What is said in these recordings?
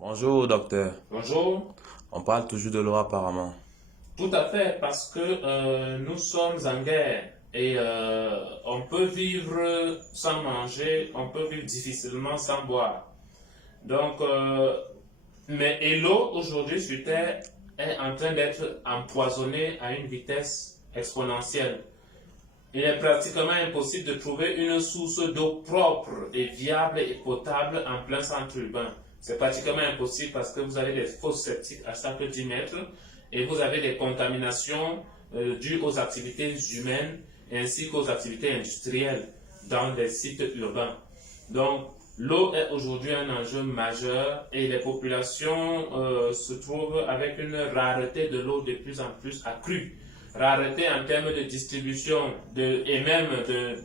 Bonjour, docteur. Bonjour. On parle toujours de l'eau apparemment. Tout à fait, parce que nous sommes en guerre et on peut vivre sans manger, on peut vivre difficilement sans boire. Donc, et l'eau aujourd'hui sur Terre est en train d'être empoisonnée à une vitesse exponentielle. Il est pratiquement impossible de trouver une source d'eau propre et viable et potable en plein centre urbain. C'est pratiquement impossible parce que vous avez des fosses septiques à chaque 10 mètres et vous avez des contaminations dues aux activités humaines ainsi qu'aux activités industrielles dans les sites urbains. Donc, l'eau est aujourd'hui un enjeu majeur et les populations se trouvent avec une rareté de l'eau de plus en plus accrue. Rareté en termes de distribution et même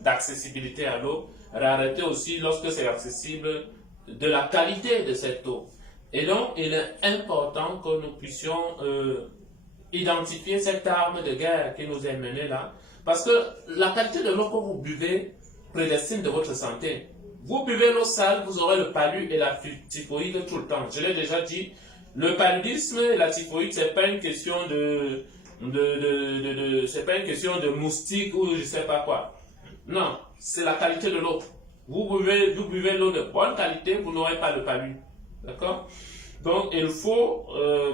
d'accessibilité à l'eau, rareté aussi lorsque c'est accessible de la qualité de cette eau. Et donc, il est important que nous puissions identifier cette arme de guerre qui nous est menée là, parce que la qualité de l'eau que vous buvez prédestine de votre santé. Vous buvez l'eau sale, vous aurez le palu et la typhoïde tout le temps. Je l'ai déjà dit, le paludisme et la typhoïde, c'est pas une question c'est pas une question de moustique ou je sais pas quoi. Non, c'est la qualité de l'eau. Vous buvez l'eau de bonne qualité, vous n'aurez pas le palu. D'accord? Donc, il faut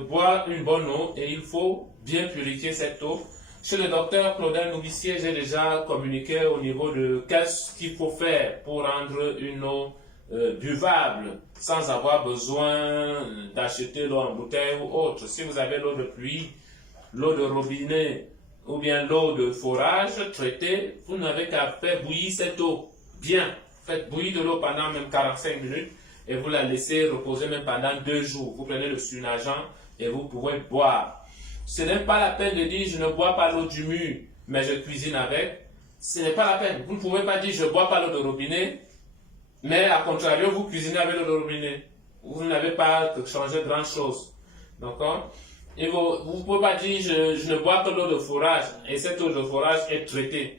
boire une bonne eau et il faut bien purifier cette eau. Chez le docteur Claudel Nourricier, j'ai déjà communiqué au niveau de qu'est-ce qu'il faut faire pour rendre une eau buvable sans avoir besoin d'acheter l'eau en bouteille ou autre. Si vous avez l'eau de pluie, l'eau de robinet ou bien l'eau de forage traitée, vous n'avez qu'à faire bouillir cette eau bien. Faites bouillir de l'eau pendant même 45 minutes et vous la laissez reposer même pendant 2 jours. Vous prenez le surnageant et vous pouvez boire. Ce n'est pas la peine de dire je ne bois pas l'eau du mur, mais je cuisine avec. Ce n'est pas la peine. Vous ne pouvez pas dire je ne bois pas l'eau de robinet, mais à contrario, vous cuisinez avec l'eau de robinet. Vous n'avez pas changé grand chose. D'accord? Et vous ne pouvez pas dire je ne bois que l'eau de forage et cette eau de forage est traitée.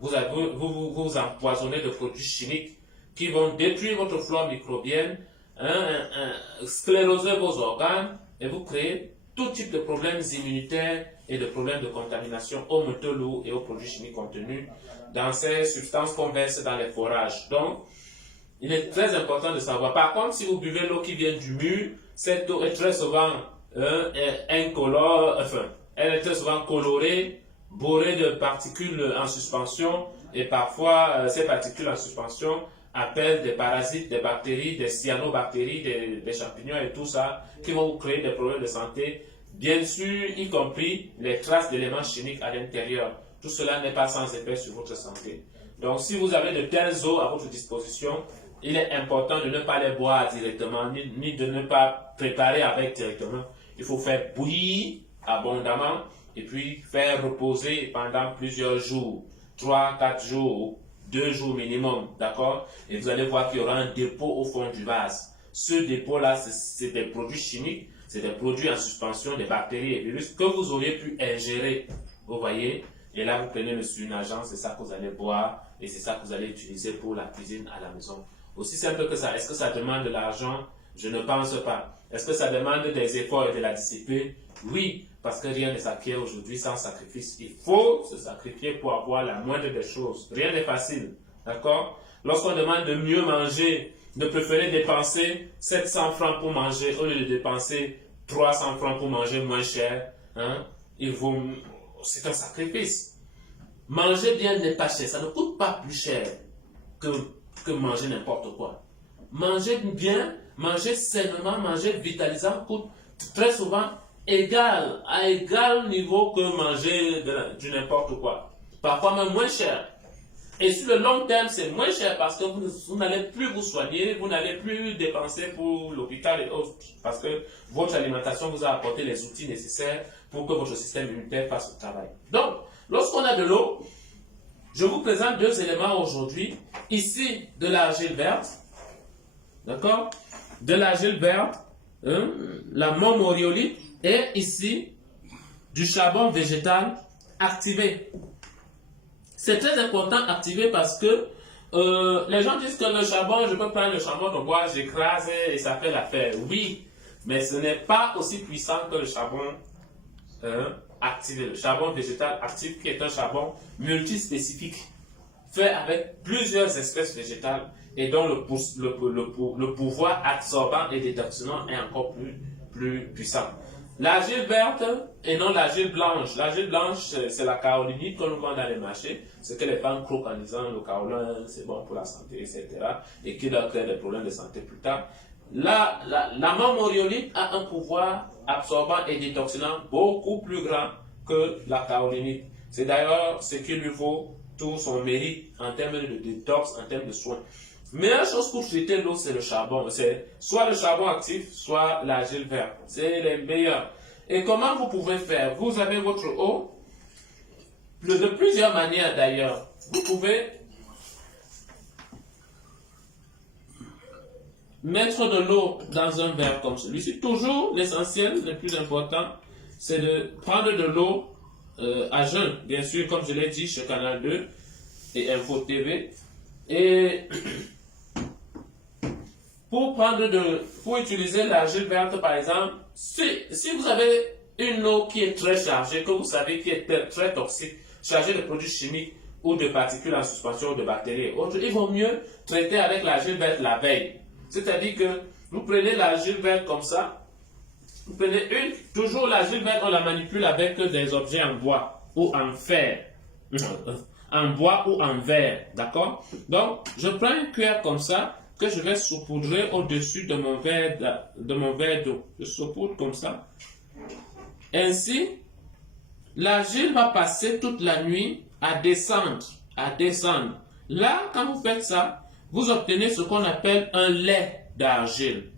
Vous empoisonnez de produits chimiques qui vont détruire votre flore microbienne, scléroser vos organes et vous créer tout type de problèmes immunitaires et de problèmes de contamination aux métaux lourds et aux produits chimiques contenus dans ces substances qu'on verse dans les forages. Donc, il est très important de savoir. Par contre, si vous buvez l'eau qui vient du mur, cette eau est très souvent incolore, elle est très souvent colorée, bourrée de particules en suspension et parfois ces particules en suspension appellent des parasites, des bactéries, des cyanobactéries, des champignons et tout ça qui vont vous créer des problèmes de santé, bien sûr y compris les traces d'éléments chimiques à l'intérieur. Tout cela n'est pas sans effet sur votre santé. Donc si vous avez de telles eaux à votre disposition, il est important de ne pas les boire directement, ni de ne pas préparer avec directement. Il faut faire bouillir abondamment et puis faire reposer pendant plusieurs jours, 3, 4 jours, 2 jours minimum, d'accord? Et vous allez voir qu'il y aura un dépôt au fond du vase. Ce dépôt-là, c'est des produits chimiques, c'est des produits en suspension, des bactéries et virus que vous auriez pu ingérer, vous voyez? Et là, vous prenez le surnageant, c'est ça que vous allez boire et c'est ça que vous allez utiliser pour la cuisine à la maison. Aussi simple que ça. Est-ce que ça demande de l'argent? Je ne pense pas. Est-ce que ça demande des efforts et de la discipline? Oui, parce que rien ne s'acquiert aujourd'hui sans sacrifice. Il faut se sacrifier pour avoir la moindre des choses. Rien n'est facile. D'accord? Lorsqu'on demande de mieux manger, de préférer dépenser 700 francs pour manger au lieu de dépenser 300 francs pour manger moins cher, hein, c'est un sacrifice. Manger bien n'est pas cher. Ça ne coûte pas plus cher que manger n'importe quoi. Manger bien, manger sainement, manger vitalisant coûte très souvent à égal niveau que manger du n'importe quoi. Parfois même moins cher. Et sur le long terme, c'est moins cher parce que vous n'allez plus vous soigner, vous n'allez plus dépenser pour l'hôpital et autres. Parce que votre alimentation vous a apporté les outils nécessaires pour que votre système immunitaire fasse le travail. Donc, lorsqu'on a de l'eau, je vous présente 2 éléments aujourd'hui. Ici, de l'argile verte. D'accord? De l'argile verte, la montmorillonite. Et ici, du charbon végétal activé. C'est très important activé parce que Les gens disent que le charbon, je peux prendre le charbon de bois, j'écrase et ça fait l'affaire. Oui, mais ce n'est pas aussi puissant que le charbon activé, le charbon végétal actif qui est un charbon multispécifique, fait avec plusieurs espèces végétales et dont le pouvoir absorbant et détoxinant est encore plus puissant. L'argile verte et non l'argile blanche. L'argile blanche, c'est la kaolinite que nous vend dans les marchés. Ce que les femmes croquent en disant le kaolin, c'est bon pour la santé, etc. Et qui leur crée des problèmes de santé plus tard. La marmoriolite a un pouvoir absorbant et détoxinant beaucoup plus grand que la kaolinite. C'est d'ailleurs ce qui lui vaut tout son mérite en termes de détox, en termes de soins. Meilleure chose pour traiter l'eau, c'est le charbon. C'est soit le charbon actif, soit l'argile verte. C'est les meilleurs. Et comment vous pouvez faire? Vous avez votre eau, de plusieurs manières d'ailleurs. Vous pouvez mettre de l'eau dans un verre comme celui-ci. Toujours, l'essentiel, le plus important, c'est de prendre de l'eau à jeun. Bien sûr, comme je l'ai dit chez Canal 2 et Info TV. Et pour utiliser l'argile verte, par exemple, si vous avez une eau qui est très chargée, que vous savez qui est très toxique, chargée de produits chimiques ou de particules en suspension, de bactéries et autres, il vaut mieux traiter avec l'argile verte la veille. C'est-à-dire que vous prenez l'argile verte comme ça, vous prenez toujours l'argile verte, on la manipule avec des objets en bois ou en fer. En bois ou en verre, d'accord? Donc, je prends une cuillère comme ça, que je vais saupoudrer au-dessus de mon verre d'eau. Je saupoudre comme ça. Ainsi, l'argile va passer toute la nuit à descendre, Là, quand vous faites ça, vous obtenez ce qu'on appelle un lait d'argile.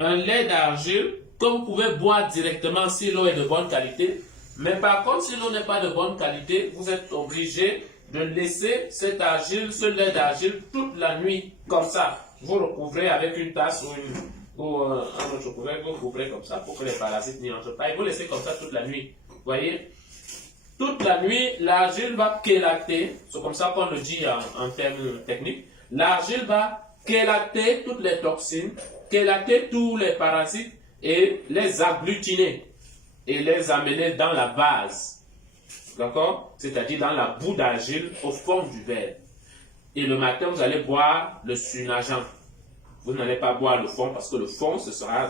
Un lait d'argile que vous pouvez boire directement si l'eau est de bonne qualité. Mais par contre, si l'eau n'est pas de bonne qualité, vous êtes obligé de laisser cette argile, ce lait d'argile toute la nuit, comme ça. Vous recouvrez avec une tasse ou un autre couvert, vous couvrez comme ça pour que les parasites n'y entrent pas. Et vous laissez comme ça toute la nuit. Vous voyez? Toute la nuit, l'argile va chélacter, c'est comme ça qu'on le dit en termes techniques. L'argile va chélacter toutes les toxines, chélacter tous les parasites et les agglutiner et les amener dans la vase. D'accord? C'est-à-dire dans la boue d'argile au fond du verre. Et le matin, vous allez boire le surnageant. Vous n'allez pas boire le fond parce que le fond, ce sera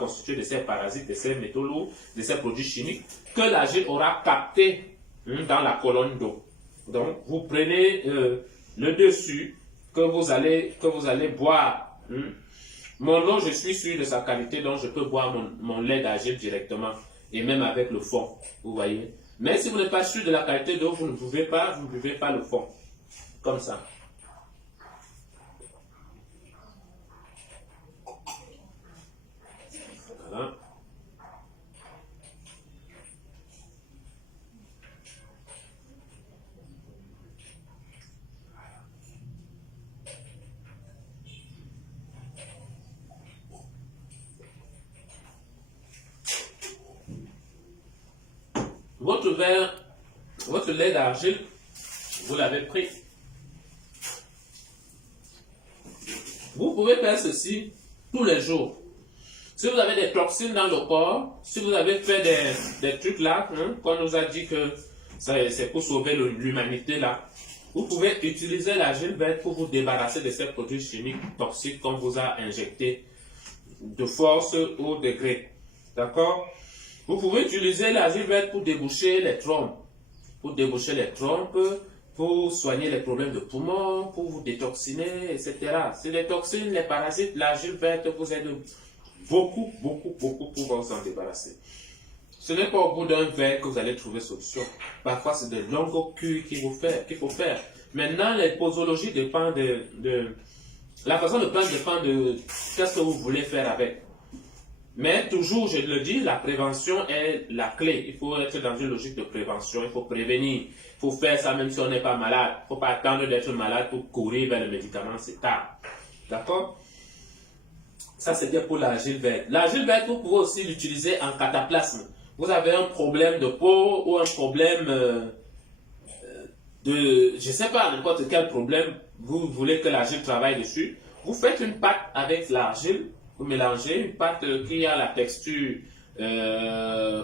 constitué de ces parasites, de ces métaux lourds, de ces produits chimiques que l'argile aura capté dans la colonne d'eau. Donc, vous prenez le dessus que vous allez boire. Mon eau, je suis sûr de sa qualité, donc je peux boire mon lait d'argile directement et même avec le fond. Vous voyez? Mais si vous n'êtes pas sûr de la qualité d'eau, vous ne buvez pas le fond. Comme ça. Voilà. Votre lait d'argile, vous l'avez pris. Vous pouvez faire ceci tous les jours. Si vous avez des toxines dans le corps, si vous avez fait des trucs là, qu'on nous a dit que c'est pour sauver l'humanité là, vous pouvez utiliser l'argile verte pour vous débarrasser de ces produits chimiques toxiques qu'on vous a injectés de force ou de gré. D'accord? Vous pouvez utiliser l'argile verte pour déboucher les trompes. Pour soigner les problèmes de poumons, pour vous détoxiner, etc. C'est les toxines, les parasites, l'argile verte vous aide beaucoup pour vous en débarrasser. Ce n'est pas au bout d'un verre que vous allez trouver solution. Parfois, c'est de longues cures qu'il faut faire. Maintenant, les posologies dépendent de la façon de prendre dépend de qu'est-ce que vous voulez faire avec. Mais toujours, je le dis, la prévention est la clé. Il faut être dans une logique de prévention. Il faut prévenir. Il faut faire ça même si on n'est pas malade. Il ne faut pas attendre d'être malade pour courir vers le médicament. C'est tard. D'accord? Ça, c'est bien pour l'argile verte. L'argile verte, vous pouvez aussi l'utiliser en cataplasme. Vous avez un problème de peau ou un problème je ne sais pas, n'importe quel problème. vous voulez que l'argile travaille dessus, vous faites une pâte avec l'argile, vous mélangez une pâte qui a la texture,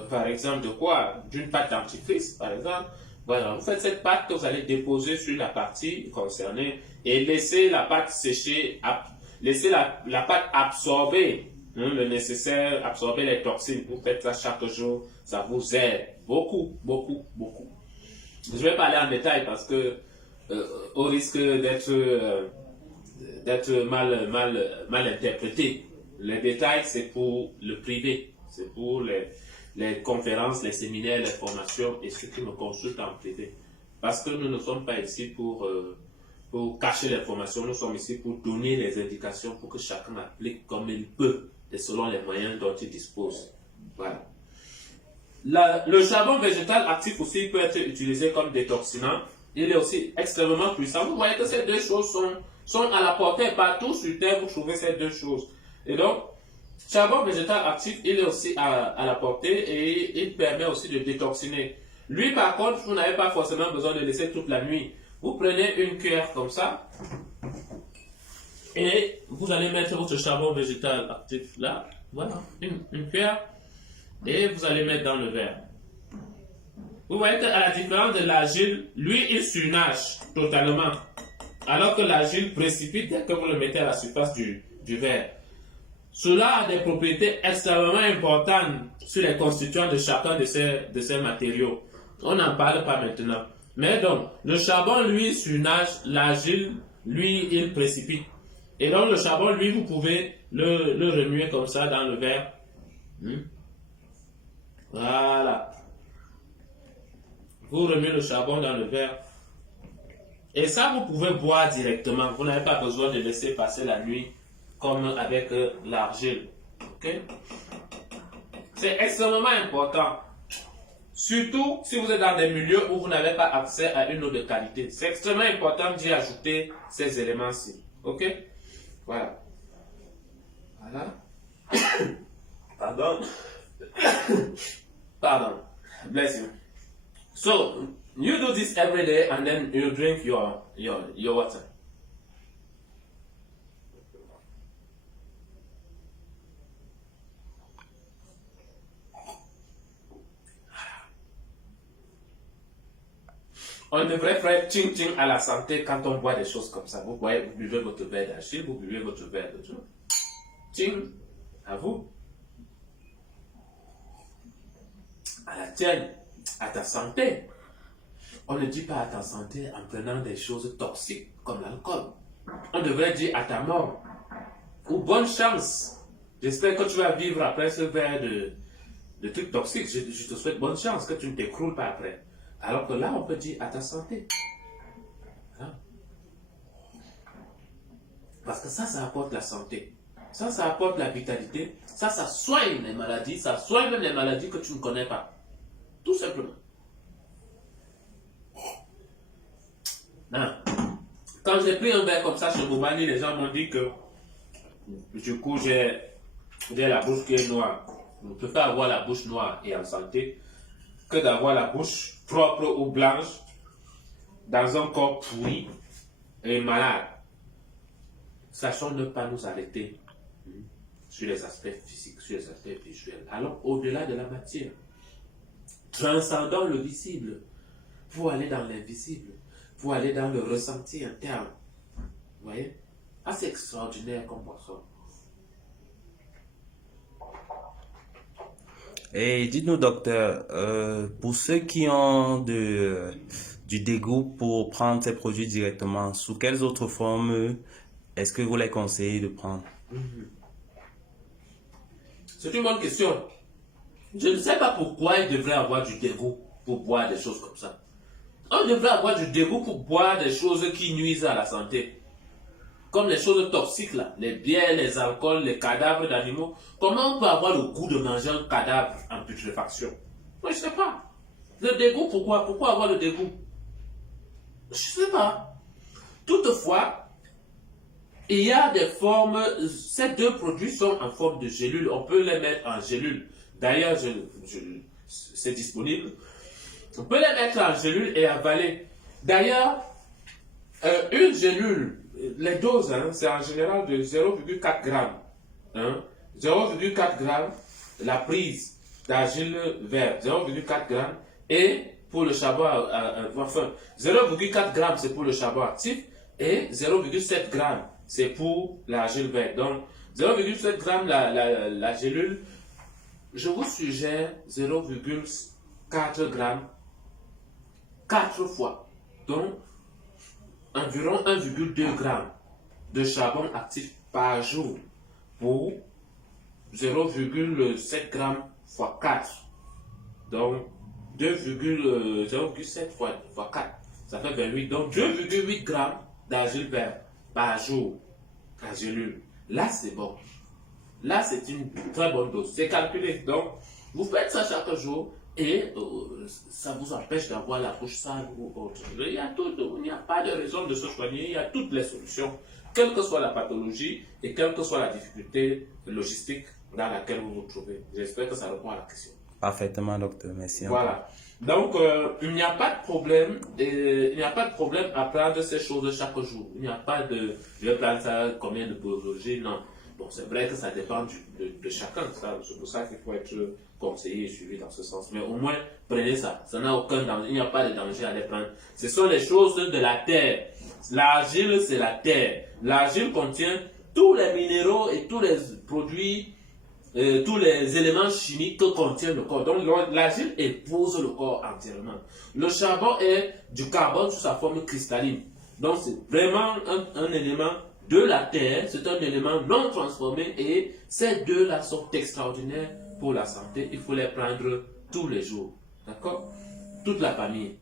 par exemple, de quoi? D'une pâte dentifrice, par exemple. Voilà, vous faites cette pâte que vous allez déposer sur la partie concernée et laissez la pâte sécher, laissez la pâte absorber le nécessaire, absorber les toxines. Vous faites ça chaque jour, ça vous aide beaucoup, beaucoup, beaucoup. Je vais pas aller en détail parce que au risque d'être mal interprété. Les détails, c'est pour le privé, c'est pour les conférences, les séminaires, les formations et ceux qui me consultent en privé. Parce que nous ne sommes pas ici pour cacher l'information, nous sommes ici pour donner les indications pour que chacun applique comme il peut et selon les moyens dont il dispose. Voilà. Le charbon végétal actif aussi peut être utilisé comme détoxinant. Il est aussi extrêmement puissant. Vous voyez que ces deux choses sont à la portée. Partout sur Terre, vous trouvez ces deux choses. Et donc, charbon végétal actif, il est aussi à la portée et il permet aussi de détoxiner. Lui, par contre, vous n'avez pas forcément besoin de laisser toute la nuit. Vous prenez une cuillère comme ça et vous allez mettre votre charbon végétal actif là. Voilà, une cuillère. Et vous allez mettre dans le verre. Vous voyez qu'à la différence de l'argile, lui, il surnage totalement. Alors que l'argile précipite dès que vous le mettez à la surface du verre. Cela a des propriétés extrêmement importantes sur les constituants de chacun de ces matériaux. On n'en parle pas maintenant. Mais donc, le charbon, lui, surnage, l'argile, lui, il précipite. Et donc, le charbon, lui, vous pouvez le remuer comme ça dans le verre. Voilà. Vous remuez le charbon dans le verre. Et ça, vous pouvez boire directement. Vous n'avez pas besoin de laisser passer la nuit comme avec l'argile. Ok? C'est extrêmement important. Surtout si vous êtes dans des milieux où vous n'avez pas accès à une eau de qualité. C'est extrêmement important d'y ajouter ces éléments-ci. Ok? Voilà. Voilà. Pardon. Pardon. Bless you. So, you do this every day and then you drink your water. On devrait faire ching-ching à la santé quand on boit des choses comme ça. Vous voyez, vous buvez votre verre d'argile, vous buvez votre verre de tout. Ching, à vous. À la tienne, à ta santé. On ne dit pas à ta santé en prenant des choses toxiques comme l'alcool. On devrait dire à ta mort. Ou bonne chance. J'espère que tu vas vivre après ce verre de trucs toxiques. Je te souhaite bonne chance, que tu ne t'écroules pas après. Alors que là, on peut dire à ta santé. Hein? Parce que ça apporte la santé. Ça apporte la vitalité. Ça soigne les maladies. Ça soigne même les maladies que tu ne connais pas. Tout simplement. Non. Quand j'ai pris un verre comme ça chez Bobani, les gens m'ont dit que du coup, j'ai la bouche qui est noire. Je préfère avoir la bouche noire et en santé que d'avoir la bouche propre ou blanche dans un corps pourri et malade. Sachons ne pas nous arrêter sur les aspects physiques, sur les aspects visuels. Alors, au-delà de la matière, transcendons le visible pour aller dans l'invisible, pour aller dans le ressenti interne. Vous voyez? Assez extraordinaire comme boisson. Et dites-nous, docteur, pour ceux qui ont du dégoût pour prendre ces produits directement, sous quelles autres formes est-ce que vous les conseillez de prendre? C'est une bonne question. Je ne sais pas pourquoi il devrait avoir du dégoût pour boire des choses comme ça. On devrait avoir du dégoût pour boire des choses qui nuisent à la santé. Comme les choses toxiques là, les bières, les alcools, les cadavres d'animaux. Comment on peut avoir le goût de manger un cadavre en putréfaction? Moi, je ne sais pas. Le dégoût, pourquoi? Pourquoi avoir le dégoût? Je ne sais pas. Toutefois, il y a des formes, ces deux produits sont en forme de gélule. On peut les mettre en gélule. D'ailleurs, c'est disponible. On peut les mettre en gélule et avaler. D'ailleurs, Une gélule, les doses, hein, c'est en général de 0,4 g. Hein, 0,4 g la prise d'argile vert, 0,4 g. Et pour le charbon, enfin, 0,4 g c'est pour le charbon actif et 0,7 g c'est pour l'argile vert. Donc, 0,7 g la gélule, je vous suggère 0,4 g 4 fois. Donc, environ 1,2 g de charbon actif par jour pour 0,7 g fois 4. Donc, 0,7 fois 4, ça fait 28. Donc, 2,8 g d'argile vert par jour en gélule. Là, c'est bon. Là, c'est une très bonne dose. C'est calculé. Donc, vous faites ça chaque jour et ça vous empêche d'avoir la bouche sale ou autre. Il n'y a pas de raison de se soigner. Il y a toutes les solutions, quelle que soit la pathologie et quelle que soit la difficulté logistique dans laquelle vous vous trouvez. J'espère que ça répond à la question. Parfaitement, docteur. Merci. Voilà. Donc, il n'y a pas de problème. Il n'y a pas de problème à prendre ces choses chaque jour. Il n'y a pas de, je vais prendre ça combien de posologie, non. Bon, c'est vrai que ça dépend de chacun. C'est pour ça qu'il faut être conseillé et suivi dans ce sens. Mais au moins, prenez ça. Ça n'a aucun danger. Il n'y a pas de danger à les prendre. Ce sont les choses de la terre. L'argile, c'est la terre. L'argile contient tous les minéraux et tous les produits, tous les éléments chimiques que contient le corps. Donc, l'argile épouse le corps entièrement. Le charbon est du carbone sous sa forme cristalline. Donc, c'est vraiment un élément de la terre, c'est un élément non transformé et ces deux-là sont extraordinaires pour la santé. Il faut les prendre tous les jours. D'accord? Toute la famille.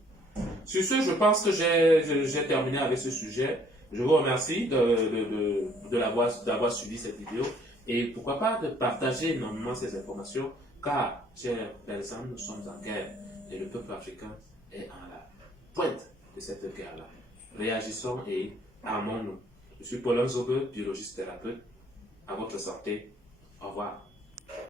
Sur ce, je pense que j'ai terminé avec ce sujet. Je vous remercie d'avoir suivi cette vidéo et pourquoi pas de partager énormément ces informations car, chers personnes, nous sommes en guerre et le peuple africain est à la pointe de cette guerre-là. Réagissons et armons-nous. Je suis Paul Nzobe, biologiste thérapeute. À votre santé. Au revoir.